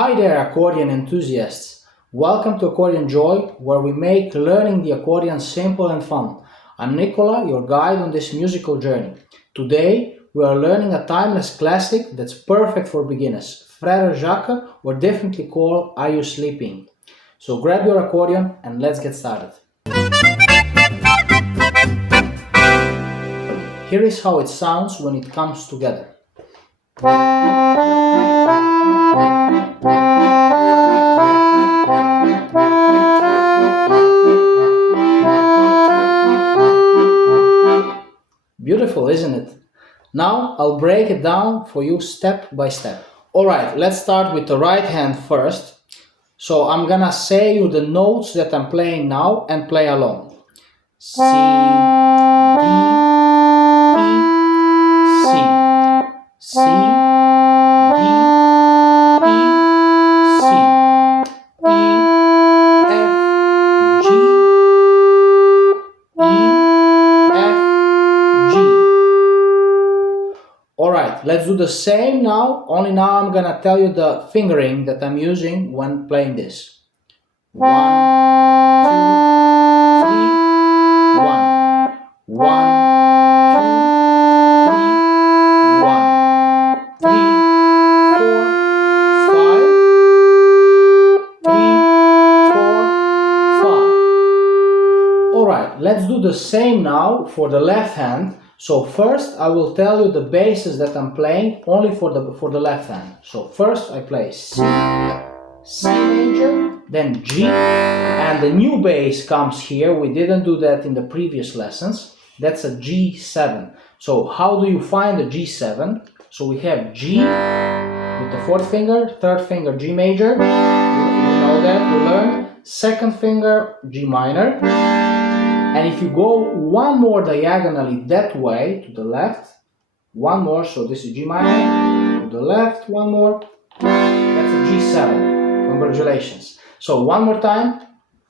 Hi there, accordion enthusiasts! Welcome to Accordion Joy, where we make learning the accordion simple and fun. I'm Nicola, your guide on this musical journey. Today, we are learning a timeless classic that's perfect for beginners, Frère Jacques, or differently called Are You Sleeping? So grab your accordion and let's get started. Here is how it sounds when it comes together. Beautiful, isn't it? Now I'll break it down for you step by step. Alright, let's start with the right hand first. So I'm gonna say you the notes that I'm playing now and play along. C, D, E, C, C, D, E, C, E, F, G, E, F, G. Alright, let's do the same now, only now I'm gonna tell you the fingering that I'm using when playing this. 1, 2, 3, 1, 1, 2, 3, 1, 3, 4, 5, 3, 4, 5. Alright, let's do the same now for the left hand. So first I will tell you the basses that I'm playing only for the left hand. So first I play C, C major, then G, and the new bass comes here. We didn't do that in the previous lessons. That's a G7. So how do you find the G7? So we have G with the fourth finger, third finger G major, you know that, we learned, second finger G minor. And if you go one more diagonally that way, to the left, one more, so this is G minor, to the left, one more, that's a G7, congratulations. So one more time,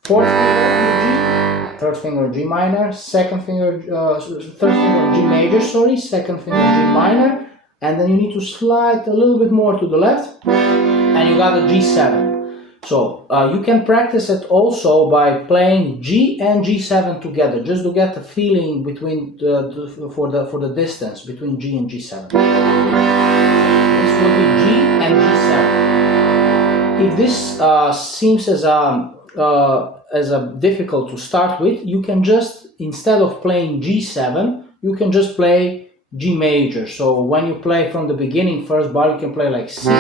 fourth finger G, third finger G minor, second finger, third finger G major, sorry, second finger G minor, and then you need to slide a little bit more to the left, and you got a G7. So you can practice it also by playing G and G7 together, just to get a feeling between for the distance between G and G7. This will be G and G7. If this seems as a difficult to start with, you can just, instead of playing G7, you can just play G major. So when you play from the beginning, first bar, you can play like C,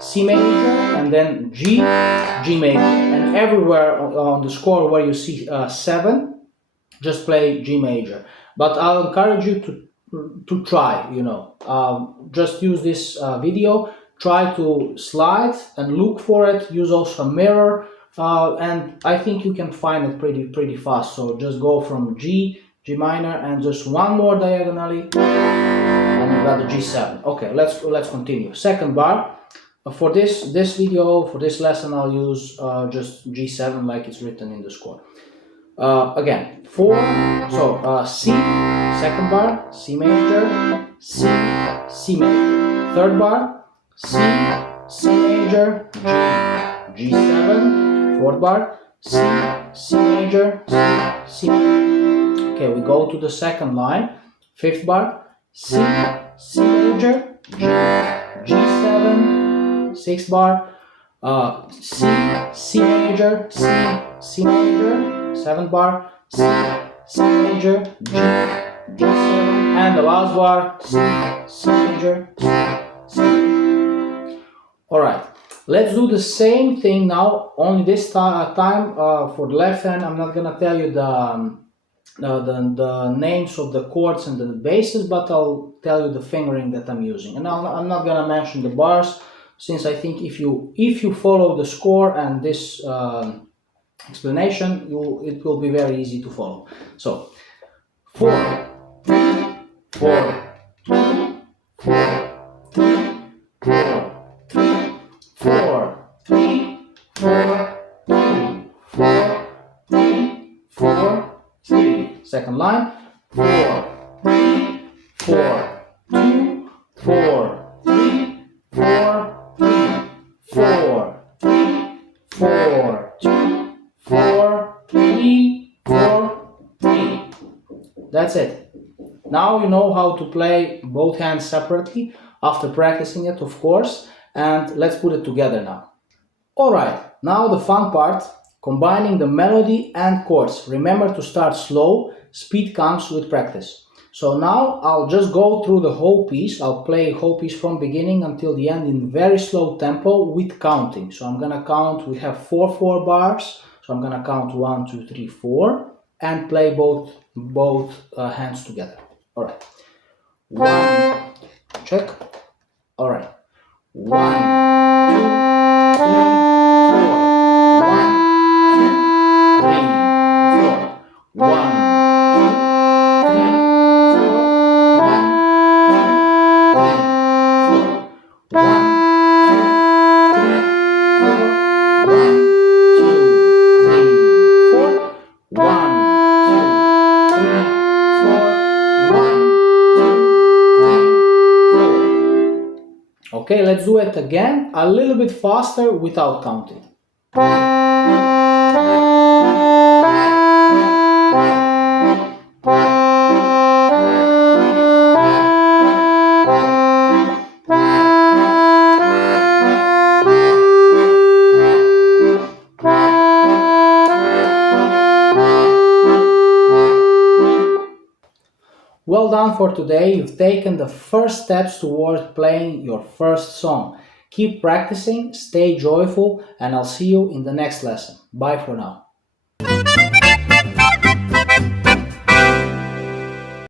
C major, and then G, G major. And everywhere on the score where you see 7, just play G major. But I'll encourage you to try, you know. Just use this video, try to slide and look for it, use also a mirror, and I think you can find it pretty fast. So just go from G, G minor, and just one more diagonally, and you got the G7. Okay, let's continue. Second bar. For this video, for this lesson, I'll use just G7 like it's written in the score. Again, 4, so C, second bar, C major, C, C major. Third bar, C, C major, G, G7. Fourth bar, C, C major, C, C major. Okay, we go to the second line. Fifth bar, C, C major, G, G7. Sixth bar, C, C major, C, C major. Seventh bar, C, C major, G, G7. And the last bar, C, C major, C, C major. Alright, let's do the same thing now, only this time for the left hand. I'm not gonna tell you the names of the chords and the basses, but I'll tell you the fingering that I'm using. And I'm not gonna mention the bars, since I think if you follow the score and this explanation, it will be very easy to follow. So 4, 3, 4, 2, 4, 3, 4, 3, 4, 3, 4, 2, 4, 3, 4, 3. Second line, 4, 3, 4, 2, 4, 3, 4, 3, 4, 4, 2, 4, 3, 4, 3. That's it. Now you know how to play both hands separately after practicing it, of course, and let's put it together now. Alright, now the fun part, combining the melody and chords. Remember to start slow, speed comes with practice. So now I'll just go through the whole piece. I'll play the whole piece from beginning until the end in very slow tempo with counting. So I'm gonna count, we have 4/4 bars, so I'm gonna count 1, 2, 3, 4 and play both hands together. Alright, 1, check, alright, 1, 2, 3, 4, 1, 2, 3, 4, 1, 1, 2, 3, 4, 1, 2, 3, 4. Okay, let's do it again, a little bit faster without counting. Well done for today. You've taken the first steps toward playing your first song. Keep practicing, stay joyful, and I'll see you in the next lesson. Bye for now.